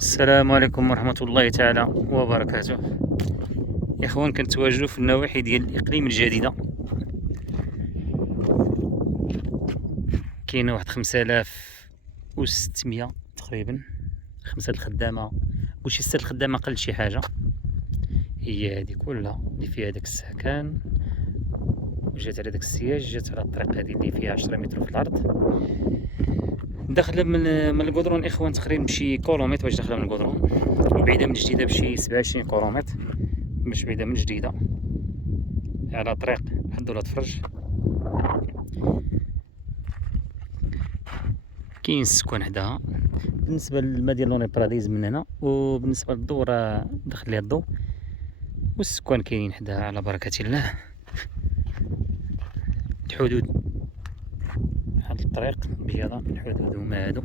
السلام عليكم ورحمة الله تعالى وبركاته. يا اخوان، كنتواجدوا في النواحي ديال الاقليم الجديدة. كاينه واحد 5600 تقريبا، 5 الخدامة وشي 6 الخدامة قل شي حاجة. هي هادي كلها اللي فيها داك السكن، وجات على داك السياج، جات على الطريق هادي اللي فيها 10 متر في الارض. داخله من القدرون اخوان تقريبا بشي كيلومتر باش داخله من القدرون، وبعيده من جديده بشي 27 كيلومتر، مش بعيده من جديده، على طريق حد ولا تفرج. كاين السكان حداها. بالنسبه للمدينه لوني براديز من هنا، وبالنسبه للضو راه دخل ليها الضو، والسكان كاينين حداها على بركه الله. الحدود هاد الطريق بيضاء، الحدود هما هادو.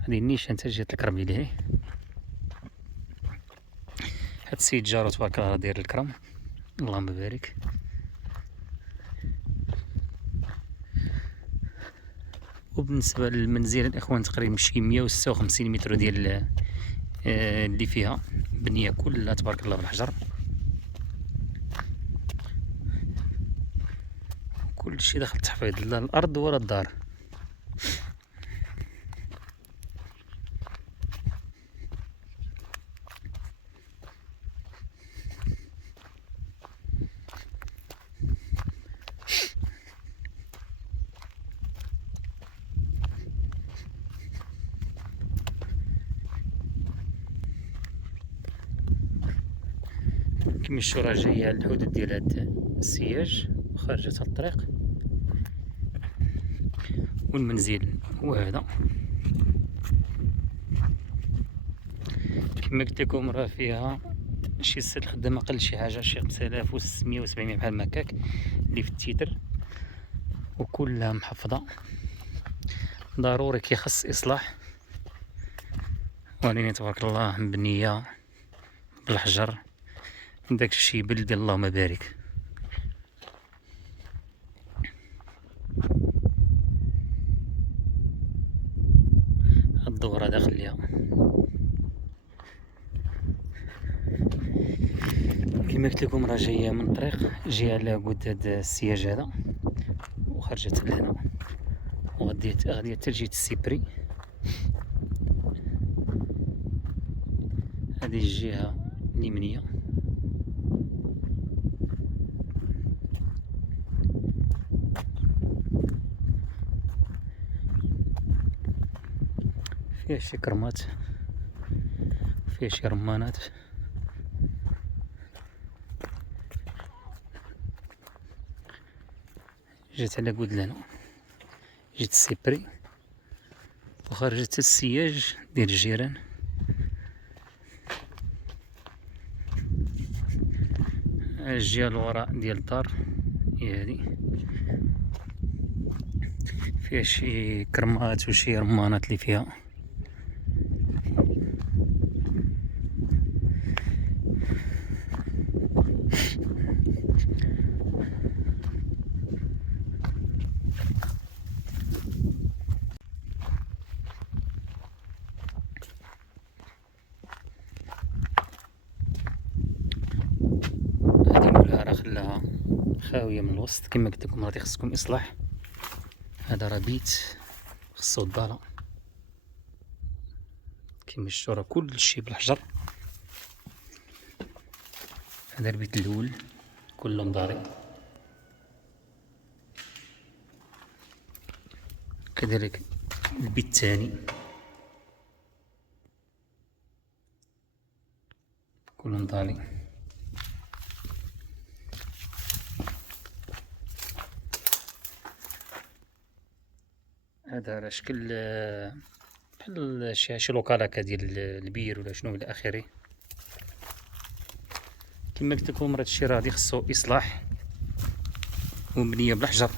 هادي النيشان تا جهه الكرم اللي لهيه. هاد السيد جارو تبارك الله داير الكرم، اللهم بارك. وبالنسبه للمنزل الاخوان تقريبا شي 156 متر ديال اللي فيها بنيه كلها تبارك الله بالحجر، كل شيء داخل التحفيظ، لا الارض ولا الدار. كيما الشورى جايه على الحدود ديال هاد السياج، خارجة على الطريق. والمنزل هو هذا كما قلت لكم، راه فيها شي 6 الخدامة قل شي حاجة، شي 5600 و 700 بحال هكاك اللي في التيتر، وكلها محفظة. ضروري كيخص إصلاح، ولكن تبارك الله مبنية بالحجر، داك الشي بلدي اللهم بارك. الدورة داخل ليها كما قلت لكم، راه جايه من طريق، جايه على قد هاد السياج هذا، وخرجت لهنا، وغادية حتى لجهة السيبري. هذه الجهة اليمنية. فيها شي كرمات، فيها شي رمانات. جات على قد لهنا، جات السيبري، وخرجت السياج ديال الجيران. الجهة الوراء ديال الدار هي هادي، فيها شي كرمات وشي رمانات اللي فيها. هادي مولاها راه خلاها خاوية من الوسط، كما قلت لكم غادي خصكم إصلاح. هذا راه بيت خصو الضالة، كيما شفتو راه كلشي بالحجر. هذا البيت الأول كله مضاري، كذلك البيت الثاني كله مضاري. هذا على شكل بحال شي لوكال هكا ديال البير ولا شنو الى اخره. كما قلت لكم راه هادشي راه غادي خصو اصلاح، ومبنيه بالحجر.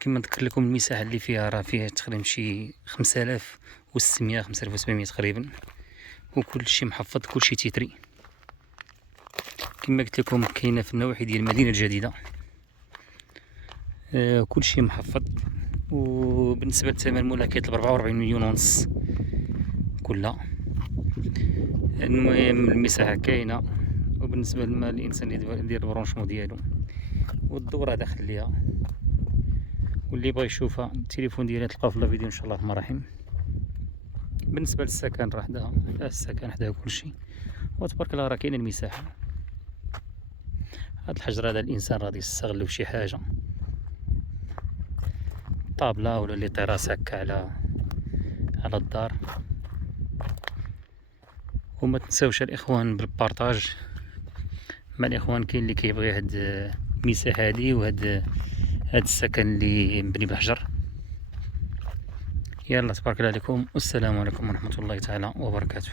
كما نذكر لكم المساحه اللي فيها، راه فيها تقريبا شي 5600 5700 تقريبا، وكلشي محفظ، كلشي تيتري. كما قلت لكم كاينه في النواحي ديال المدينه الجديده. كلشي محفظ. وبالنسبة للثمن المولى كيطلب 44 مليون ونص كلها. المهم المساحة كاينة، وبالنسبة للإنسان اللي يدير البرونشمون ديالو والدورة داخل ليها، واللي بغا يشوفها التليفون ديالي تلقاو في الفيديو ان شاء الله الرحمن الرحيم. بالنسبة للسكن راه حداها السكن حداها كلشي، وتبارك الله راه كاينة المساحة. هاد الحجر هذا الإنسان غادي يستغلو في شي حاجة، طابلة ولا لي طراس هكا على الدار. وما تنساوش الاخوان بالبارطاج مع الاخوان. كاين اللي كيبغي هاد المساحه هادي وهاد السكن اللي مبني بالحجر. يلا تبارك الله عليكم، والسلام عليكم ورحمه الله تعالى وبركاته.